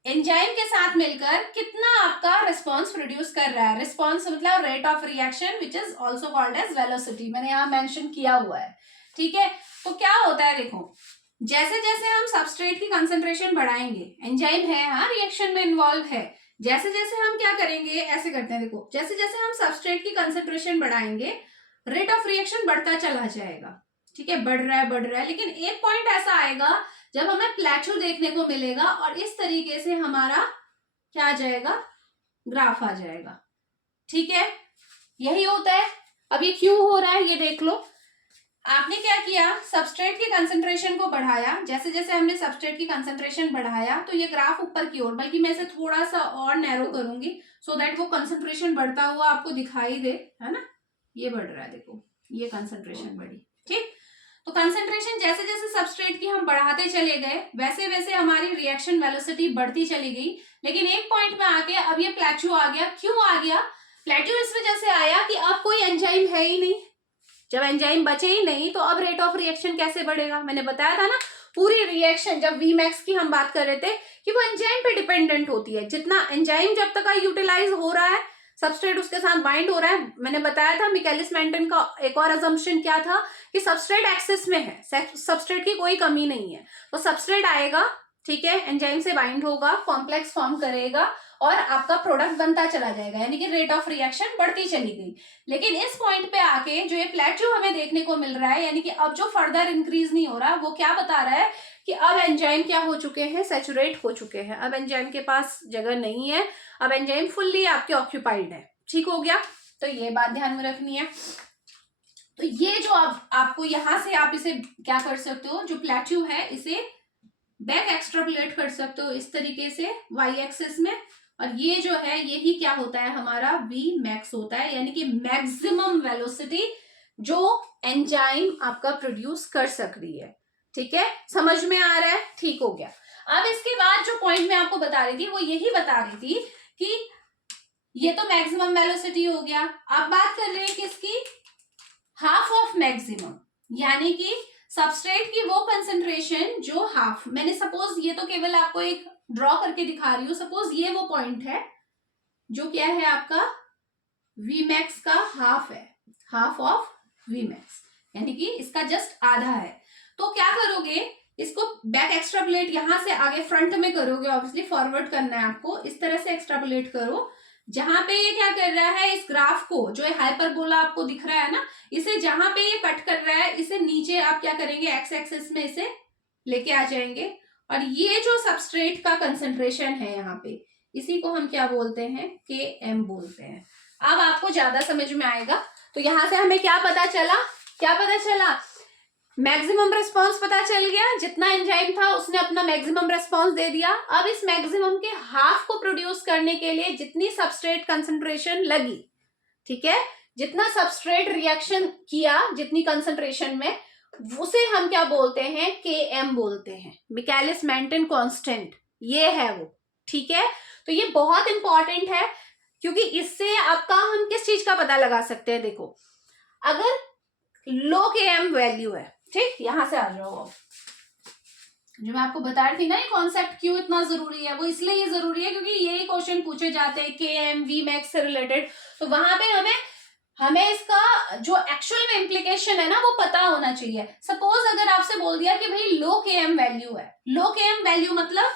एंजाइम के साथ मिलकर कितना आपका रिस्पॉन्स प्रोड्यूस कर रहा है। रिस्पॉन्स मतलब rate of reaction which is also called as velocity, मैंने यहाँ मेंशन किया हुआ है। ठीक है, तो क्या होता है देखो, जैसे जैसे हम सबस्ट्रेट की कंसंट्रेशन बढ़ाएंगे, एंजाइम है हाँ रिएक्शन में इन्वॉल्व है, जैसे जैसे हम क्या करेंगे, ऐसे करते हैं देखो, जैसे जैसे हम सबस्ट्रेट की कंसंट्रेशन बढ़ाएंगे रेट ऑफ रिएक्शन बढ़ता चला जाएगा। ठीक है, बढ़ रहा है, लेकिन एक पॉइंट ऐसा आएगा जब हमें प्लेटो देखने को मिलेगा और इस तरीके से हमारा क्या आ जाएगा, ग्राफ आ जाएगा। ठीक है, यही होता है। अब ये क्यों हो रहा है ये देख लो, आपने क्या किया, सबस्ट्रेट की कंसंट्रेशन को बढ़ाया, जैसे जैसे हमने सबस्ट्रेट की कंसंट्रेशन बढ़ाया तो ये ग्राफ ऊपर की ओर, बल्कि मैं इसे थोड़ा सा और नैरो करूंगी सो दैट वो कंसंट्रेशन बढ़ता हुआ आपको दिखाई दे, है ना, ये बढ़ रहा है देखो, ये कंसंट्रेशन बढ़ी। ठीक, तो कंसंट्रेशन जैसे जैसे सबस्ट्रेट की हम बढ़ाते चले गए वैसे वैसे हमारी रिएक्शन वेलोसिटी बढ़ती चली गई, लेकिन एक पॉइंट में आके अब ये प्लेटो आ गया। क्यों आ गया प्लेटो? इस वजह से आया कि अब कोई एंजाइम है ही नहीं। जब एंजाइम बचे ही नहीं तो अब रेट ऑफ रिएक्शन कैसे बढ़ेगा? मैंने बताया था ना, पूरी रिएक्शन जब Vmax की हम बात कर रहे थे कि वो एंजाइम पे डिपेंडेंट होती है। जितना एंजाइम जब तक यूटिलाइज हो रहा है, सबस्ट्रेट उसके साथ बाइंड हो रहा है, मैंने बताया था मिकेलिस मेंटन का एक और अजम्पशन क्या था कि सबस्ट्रेट एक्सेस में है, सबस्ट्रेट की कोई कमी नहीं है, तो सबस्ट्रेट आएगा, ठीक है, एंजाइम से बाइंड होगा, कॉम्प्लेक्स फॉर्म करेगा और आपका प्रोडक्ट बनता चला जाएगा, यानी कि रेट ऑफ रिएक्शन बढ़ती चली गई। लेकिन इस पॉइंट पे आके जो ये प्लेटो हमें देखने को मिल रहा है, यानी कि अब जो फर्दर इंक्रीज नहीं हो रहा, वो क्या बता रहा है कि अब एंजाइम क्या हो चुके हैं, सैचुरेट हो चुके हैं, अब एंजाइम के पास जगह नहीं है, अब एंजाइम फुल्ली आपके ऑक्यूपाइड है। ठीक हो गया, तो ये बात ध्यान में रखनी है। तो ये जो आपको यहां से आप इसे क्या कर सकते हो, जो प्लेटो है इसे बैक एक्सट्रापोलेट कर सकते हो इस तरीके से वाई एक्सिस में, और ये जो है यही क्या होता है हमारा Vmax होता है, यानी कि मैक्सिमम वेलोसिटी जो एंजाइम आपका प्रोड्यूस कर सक रही है। ठीक है, समझ में आ रहा है? ठीक हो गया। अब इसके बाद जो पॉइंट मैं आपको बता रही थी वो यही बता रही थी कि ये तो मैक्सिमम वेलोसिटी हो गया, अब बात कर रहे हैं किसकी, हाफ ऑफ मैक्सिमम, यानी कि सबस्ट्रेट की वो कंसंट्रेशन जो हाफ, मैंने सपोज ये तो केवल आपको एक ड्रॉ करके दिखा रही हूँ, सपोज ये वो पॉइंट है जो क्या है आपका Vmax का हाफ है, हाफ ऑफ Vmax, यानी कि इसका जस्ट आधा है। तो क्या करोगे, इसको बैक एक्सट्रापोलेट यहां से आगे फ्रंट में करोगे, ऑब्वियसली फॉरवर्ड करना है आपको, इस तरह से एक्सट्रापोलेट करो, जहां पे ये क्या कर रहा है, इस ग्राफ को जो हाइपरबोला आपको दिख रहा है ना, इसे जहां पे ये कट कर रहा है, इसे नीचे आप क्या करेंगे, एक्स एक्सिस में इसे लेके आ जाएंगे, और ये जो सबस्ट्रेट का कंसंट्रेशन है यहाँ पे, इसी को हम क्या बोलते हैं, Km बोलते हैं। अब आपको ज्यादा समझ में आएगा। तो यहां से हमें क्या पता चला, मैक्सिमम रिस्पांस पता चल गया, जितना एंजाइम था उसने अपना मैक्सिमम रिस्पांस दे दिया। अब इस मैक्सिमम के हाफ को प्रोड्यूस करने के लिए जितनी सबस्ट्रेट कंसंट्रेशन लगी, ठीक है, जितना सबस्ट्रेट रिएक्शन किया जितनी कंसंट्रेशन में, उसे हम क्या बोलते हैं, Km बोलते हैं, मिकेलिस मेंटन कांस्टेंट, ये है वो। ठीक है, तो ये बहुत इंपॉर्टेंट है, क्योंकि इससे आपका हम किस चीज का पता लगा सकते हैं। देखो, अगर लो Km वैल्यू है, ठीक, यहां से आ जाओ, जो मैं आपको बता रही थी ना, ये कॉन्सेप्ट क्यों इतना जरूरी है, वो इसलिए ये जरूरी है क्योंकि यही क्वेश्चन पूछे जाते हैं Km Vmax से रिलेटेड, तो वहां पे हमें इसका जो एक्चुअल में इम्प्लीकेशन है ना वो पता होना चाहिए। सपोज अगर आपसे बोल दिया कि भाई लो Km वैल्यू है, लो Km वैल्यू मतलब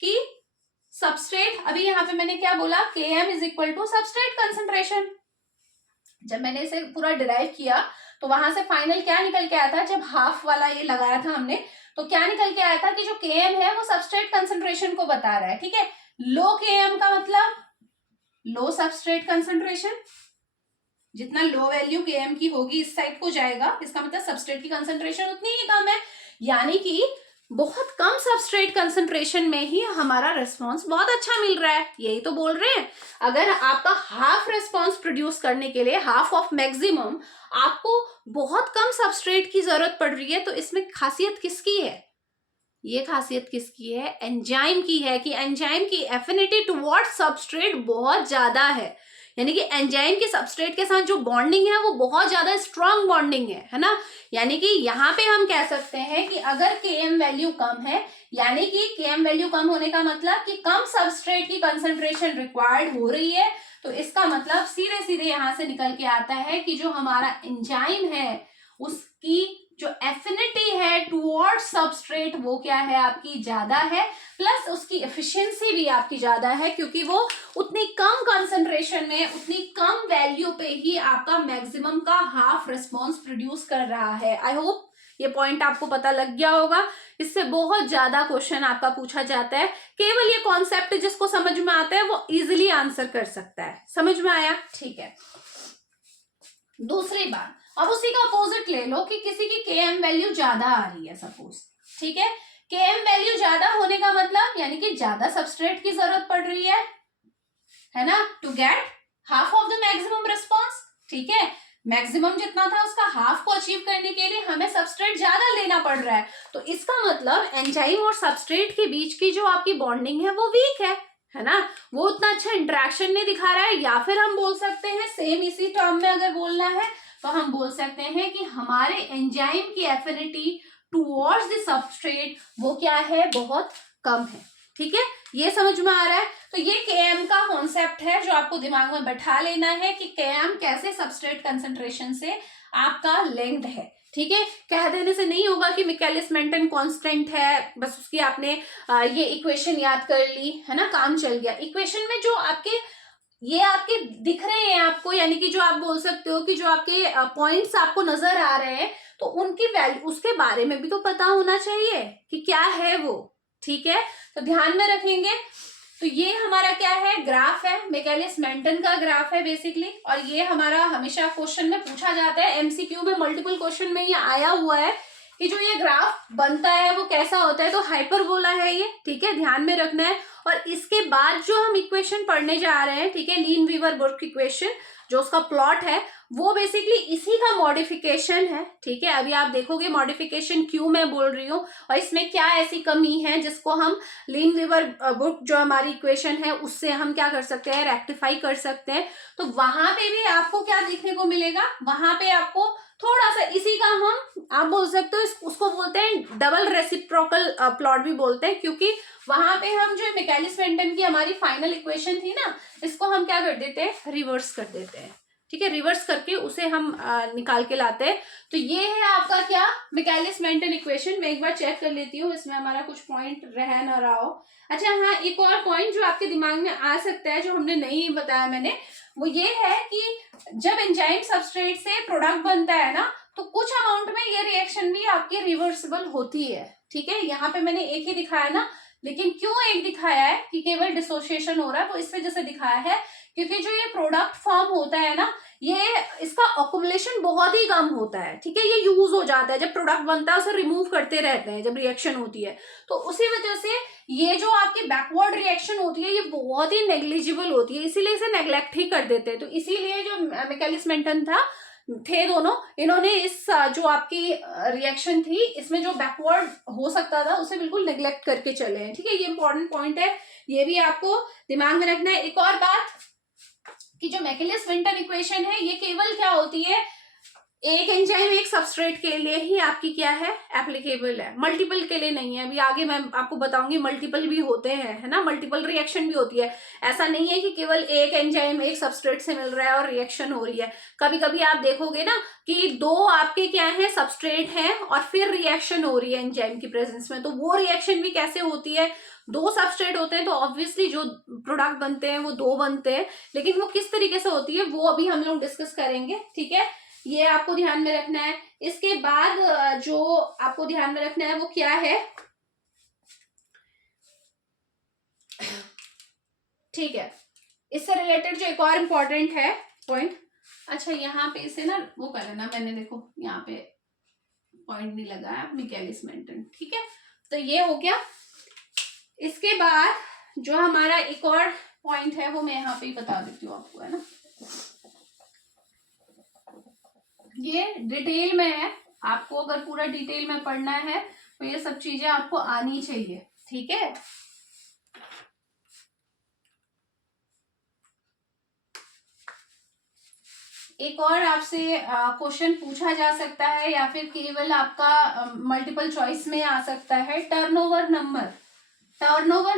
कि सबस्ट्रेट, अभी यहाँ पे मैंने क्या बोला, Km is equal to substrate concentration. जब मैंने इसे पूरा डिराइव किया तो वहां से फाइनल क्या निकल के आया था, जब हाफ वाला ये लगाया था हमने, तो क्या निकल के आया था कि जो Km है वो सबस्ट्रेट कंसंट्रेशन को बता रहा है। ठीक है, लो Km का मतलब लो सबस्ट्रेट कंसंट्रेशन, जितना लो वैल्यू Km की होगी इस साइड को जाएगा, इसका मतलब सबस्ट्रेट की कंसंट्रेशन उतनी ही कम है, यानी कि बहुत कम सबस्ट्रेट कंसंट्रेशन में ही हमारा रिस्पांस बहुत अच्छा मिल रहा है। यही तो बोल रहे हैं, अगर आपका हाफ रिस्पांस प्रोड्यूस करने के लिए, हाफ ऑफ मैक्सिमम, आपको बहुत कम सबस्ट्रेट की जरूरत पड़ रही है, तो इसमें खासियत किसकी है, ये खासियत किसकी है, एंजाइम की है, कि एंजाइम की एफिनिटी टुवर्ड्स सबस्ट्रेट बहुत ज्यादा है, यानी कि एंजाइम के सबस्ट्रेट के साथ जो बॉन्डिंग है वो बहुत ज्यादा स्ट्रांग बॉन्डिंग है ना। यानी कि यहाँ पे हम कह सकते हैं कि अगर Km वैल्यू कम है, यानी कि Km वैल्यू कम होने का मतलब कि कम सबस्ट्रेट की कंसंट्रेशन रिक्वायर्ड हो रही है, तो इसका मतलब सीधे सीधे यहाँ से निकल के आता है कि जो हमारा एंजाइम है उसकी जो एफिनिटी है टुवर्ड्स सबस्ट्रेट वो क्या है, आपकी ज्यादा है, प्लस उसकी एफिशिएंसी भी आपकी ज्यादा है, क्योंकि वो उतनी कम कंसंट्रेशन में उतनी कम वैल्यू पे ही आपका मैक्सिमम का हाफ रिस्पॉन्स प्रोड्यूस कर रहा है। आई होप ये पॉइंट आपको पता लग गया होगा। इससे बहुत ज्यादा क्वेश्चन आपका पूछा जाता है, केवल ये कॉन्सेप्ट जिसको समझ में आता है वो इजिली आंसर कर सकता है। समझ में आया? ठीक है। दूसरी बात, अब उसी का अपोजिट ले लो कि किसी की Km वैल्यू ज्यादा आ रही है सपोज, ठीक है। Km वैल्यू ज्यादा होने का मतलब यानी कि ज्यादा सबस्ट्रेट की जरूरत पड़ रही है ना, to get half of the maximum response, ठीक है। मैक्सिमम जितना था उसका हाफ को अचीव करने के लिए हमें सबस्ट्रेट ज्यादा लेना पड़ रहा है, तो इसका मतलब एंजाइम और सबस्ट्रेट के बीच की जो आपकी बॉन्डिंग है वो वीक है ना, वो उतना अच्छा इंटरेक्शन नहीं दिखा रहा है। या फिर हम बोल सकते हैं सेम इसी टर्म में अगर बोलना है तो हम बोल सकते हैं कि हमारे एंजाइम की एफिनिटी टुवर्ड्स द सबस्ट्रेट वो क्या है, बहुत कम है, ठीक है। ये समझ में आ रहा है? तो ये Km का कॉन्सेप्ट है जो आपको दिमाग में बैठा लेना है कि Km कैसे सबस्ट्रेट कंसंट्रेशन से आपका लिंक्ड है, ठीक है। कह देने से नहीं होगा कि मिकेलिस मेंटन कांस्टेंट है, बस उसकी आपने ये इक्वेशन याद कर ली है ना, काम चल गया। इक्वेशन में जो आपके ये आपके दिख रहे हैं आपको, यानी कि जो आप बोल सकते हो कि जो आपके पॉइंट्स आपको नजर आ रहे हैं, तो उनकी वैल्यू उसके बारे में भी तो पता होना चाहिए कि क्या है वो, ठीक है। तो ध्यान में रखेंगे। तो ये हमारा क्या है, ग्राफ है, मिकेलिस मेंटन का ग्राफ है बेसिकली, और ये हमारा हमेशा क्वेश्चन में पूछा जाता है, एमसीक्यू में मल्टीपल क्वेश्चन में ये आया हुआ है कि जो ये ग्राफ बनता है वो कैसा होता है, तो हाइपरबोला है ये, ठीक है, ध्यान में रखना है। और इसके बाद जो हम इक्वेशन पढ़ने जा रहे हैं, ठीक है, लीन वीवर बुर्क इक्वेशन, जो उसका प्लॉट है वो बेसिकली इसी का मॉडिफिकेशन है, ठीक है। अभी आप देखोगे मॉडिफिकेशन क्यों मैं बोल रही हूँ और इसमें क्या ऐसी कमी है जिसको हम लीन वीवर बुर्क जो हमारी इक्वेशन है उससे हम क्या कर सकते हैं, रेक्टिफाई कर सकते हैं। तो वहां पे भी आपको क्या देखने को मिलेगा, वहां पे आपको थोड़ा सा इसी का हम आप बोल सकते हो उसको बोलते हैं डबल रेसिप्रोकल प्लॉट भी बोलते हैं, क्योंकि वहां पे हम जो मिकेलिस मेंटन की हमारी फाइनल इक्वेशन थी ना, इसको हम क्या कर देते हैं, रिवर्स कर देते हैं, ठीक है, रिवर्स करके उसे हम निकाल के लाते हैं। तो ये है आपका क्या, मिकेलिस मेंटन इक्वेशन। मैं एक बार चेक कर लेती हूँ इसमें हमारा कुछ पॉइंट रह ना रहा हो। अच्छा हाँ, एक और पॉइंट जो आपके दिमाग में आ सकता है जो हमने नहीं बताया मैंने, वो ये है कि जब एंजाइम सबस्ट्रेट से प्रोडक्ट बनता है ना, तो कुछ अमाउंट में ये रिएक्शन भी आपकी रिवर्सिबल होती है, ठीक है। यहाँ पे मैंने एक ही दिखाया ना, लेकिन क्यों एक दिखाया है कि केवल डिसोसिएशन हो रहा है, वो इस वजह से दिखाया है क्योंकि जो ये प्रोडक्ट फॉर्म होता है ना, ये इसका अकुमुलेशन बहुत ही कम होता है, ठीक है। ये यूज हो जाता है, जब प्रोडक्ट बनता है उसे रिमूव करते रहते हैं जब रिएक्शन होती है, तो उसी वजह से ये जो आपकी बैकवर्ड रिएक्शन होती है ये बहुत ही नेग्लिजिबल होती है, इसीलिए इसे नेग्लेक्ट ही कर देते हैं। तो इसीलिए जो मिकेलिस मेंटन थे दोनों, इन्होंने इस जो आपकी रिएक्शन थी इसमें जो बैकवर्ड हो सकता था उसे बिल्कुल नेग्लेक्ट करके चले हैं, ठीक है। ये इंपॉर्टेंट पॉइंट है, ये भी आपको दिमाग में रखना है। एक और बात कि जो मिकेलिस मेंटन इक्वेशन है ये केवल क्या होती है, एक एंजाइम एक सबस्ट्रेट के लिए ही आपकी क्या है, एप्लीकेबल है, मल्टीपल के लिए नहीं है। अभी आगे मैं आपको बताऊंगी मल्टीपल भी होते हैं, है ना, मल्टीपल रिएक्शन भी होती है। ऐसा नहीं है कि केवल एक एंजाइम एक सबस्ट्रेट से मिल रहा है और रिएक्शन हो रही है। कभी कभी आप देखोगे ना कि दो आपके क्या है, सबस्ट्रेट हैं और फिर रिएक्शन हो रही है एंजाइम की प्रेजेंस में, तो वो रिएक्शन भी कैसे होती है, दो सबस्ट्रेट होते हैं तो ऑब्वियसली जो प्रोडक्ट बनते हैं वो दो बनते हैं, लेकिन वो किस तरीके से होती है वो अभी हम लोग डिस्कस करेंगे, ठीक है। ये आपको ध्यान में रखना है। इसके बाद जो आपको ध्यान में रखना है वो क्या है, ठीक है, इससे रिलेटेड जो एक और इम्पोर्टेंट है पॉइंट, अच्छा यहाँ पे इसे ना वो कर लेना, मैंने देखो यहाँ पे पॉइंट नहीं लगाया, मिकेलिस मेंटन, ठीक है। तो ये हो गया। इसके बाद जो हमारा एक और पॉइंट है वो मैं यहाँ पे ही बता देती हूँ आपको, है ना, ये डिटेल में है, आपको अगर पूरा डिटेल में पढ़ना है तो ये सब चीजें आपको आनी चाहिए, ठीक है। एक और आपसे क्वेश्चन पूछा जा सकता है या फिर केवल आपका मल्टीपल चॉइस में आ सकता है, turnover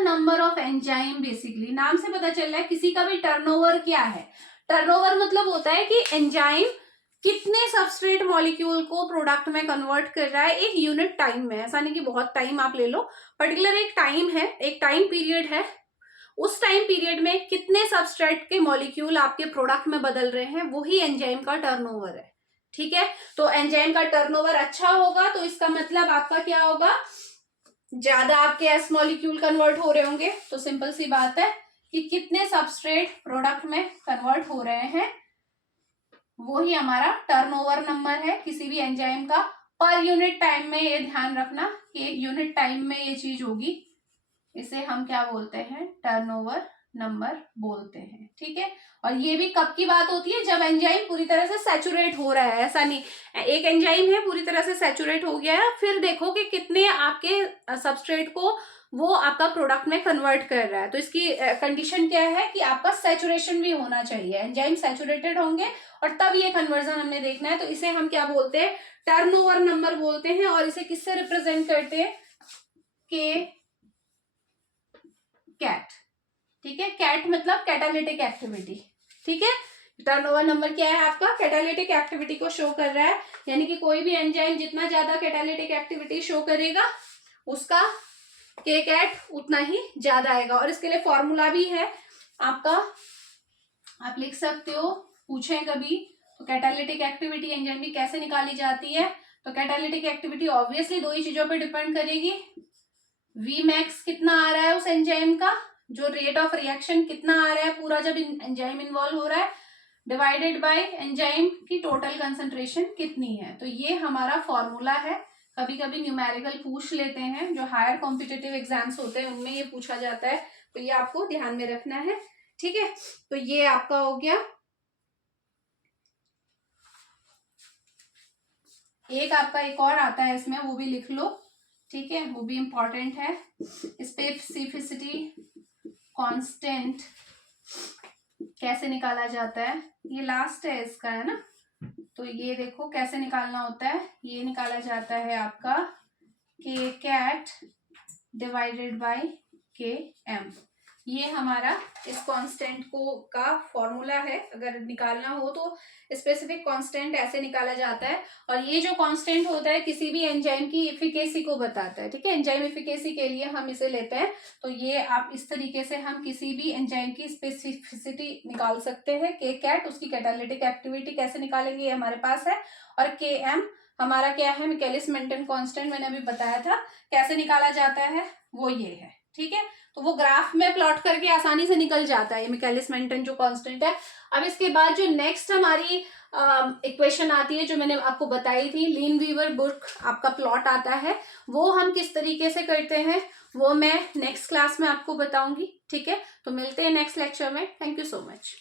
number of enzyme. Basically नाम से पता चल रहा है किसी का भी टर्नओवर क्या है। टर्नओवर मतलब होता है कि एंजाइम कितने सबस्ट्रेट मॉलिक्यूल को प्रोडक्ट में कन्वर्ट कर रहा है एक यूनिट टाइम में। ऐसा नहीं कि बहुत टाइम आप ले लो, पर्टिकुलर एक टाइम है, एक टाइम पीरियड है, उस टाइम पीरियड में कितने सबस्ट्रेट के मॉलिक्यूल आपके प्रोडक्ट में बदल रहे हैं, वही एंजाइम का टर्नओवर है। ठीक है, तो एंजाइम का टर्नओवर अच्छा होगा तो इसका मतलब आपका क्या होगा, ज्यादा आपके एस मॉलिक्यूल कन्वर्ट हो रहे होंगे। तो सिंपल सी बात है कि कितने सबस्ट्रेट प्रोडक्ट में कन्वर्ट हो रहे हैं वो ही हमारा टर्नओवर नंबर है किसी भी एंजाइम का। पर यूनिट टाइम में ये ध्यान रखना कि यूनिट टाइम में ये चीज होगी, इसे हम क्या बोलते हैं, टर्नओवर नंबर बोलते हैं। ठीक है, और ये भी कब की बात होती है, जब एंजाइम पूरी तरह से सैचुरेट हो रहा है। ऐसा नहीं एक एंजाइम है पूरी तरह से सैचुरेट हो गया है, फिर देखो कि कितने आपके सबस्ट्रेट को वो आपका प्रोडक्ट में कन्वर्ट कर रहा है। तो इसकी कंडीशन क्या है कि आपका सैचुरेशन भी होना चाहिए, एंजाइम सैचुरेटेड होंगे और तब ये कन्वर्जन हमने देखना है। तो इसे हम क्या बोलते हैं, टर्नओवर नंबर बोलते हैं। और इसे किससे रिप्रेजेंट करते हैं, के कैट। ठीक है, कैट मतलब कैटालिटिक एक्टिविटी। ठीक है, टर्नओवर नंबर क्या है आपका, कैटालिटिक एक्टिविटी को शो कर रहा है। यानी कि कोई भी एंजाइम जितना ज्यादा कैटालिटिक एक्टिविटी शो करेगा उसका के कैट उतना ही ज्यादा आएगा। और इसके लिए फॉर्मूला भी है आपका, आप लिख सकते हो, पूछे कभी तो कैटालिटिक एक्टिविटी एंजाइम की कैसे निकाली जाती है। तो कैटालिटिक एक्टिविटी ऑब्वियसली दो ही चीजों पे डिपेंड करेगी, वी मैक्स कितना आ रहा है उस एंजाइम का, जो रेट ऑफ रिएक्शन कितना आ रहा है पूरा जब एंजाइम इन्वॉल्व हो रहा है, डिवाइडेड बाय एंजाइम की टोटल कंसंट्रेशन कितनी है। तो ये हमारा फॉर्मूला है। कभी कभी न्यूमेरिकल पूछ लेते हैं, जो हायर कॉम्पिटिटिव एग्जाम्स होते हैं उनमें ये पूछा जाता है, तो ये आपको ध्यान में रखना है। ठीक है, तो ये आपका हो गया। एक आपका एक और आता है इसमें, वो भी लिख लो। ठीक है, वो भी इंपॉर्टेंट है, स्पेसिफिसिटी कांस्टेंट कैसे निकाला जाता है, ये लास्ट है इसका, है ना। तो ये देखो कैसे निकालना होता है, ये निकाला जाता है आपका के कैट डिवाइडेड बाय के एम। ये हमारा इस कांस्टेंट को का फॉर्मूला है। अगर निकालना हो तो स्पेसिफिक कांस्टेंट ऐसे निकाला जाता है। और ये जो कांस्टेंट होता है किसी भी एंजाइम की एफिकेसी को बताता है। ठीक है, एंजाइम एफिकेसी के लिए हम इसे लेते हैं। तो ये आप इस तरीके से हम किसी भी एंजाइम की स्पेसिफिसिटी निकाल सकते हैं। के कैट उसकी कैटालिटिक एक्टिविटी कैसे निकालेंगे ये हमारे पास है। और के एम हमारा क्या है, मिकेलिस मेंटन कांस्टेंट, मैंने अभी बताया था कैसे निकाला जाता है, वो ये है। ठीक है, तो वो ग्राफ में प्लॉट करके आसानी से निकल जाता है ये मिकेलिस मेंटन जो कांस्टेंट है। अब इसके बाद जो नेक्स्ट हमारी इक्वेशन आती है जो मैंने आपको बताई थी, लीनवीवर बुर्क आपका प्लॉट आता है, वो हम किस तरीके से करते हैं वो मैं नेक्स्ट क्लास में आपको बताऊंगी। ठीक है, तो मिलते हैं नेक्स्ट लेक्चर में। Thank you so much.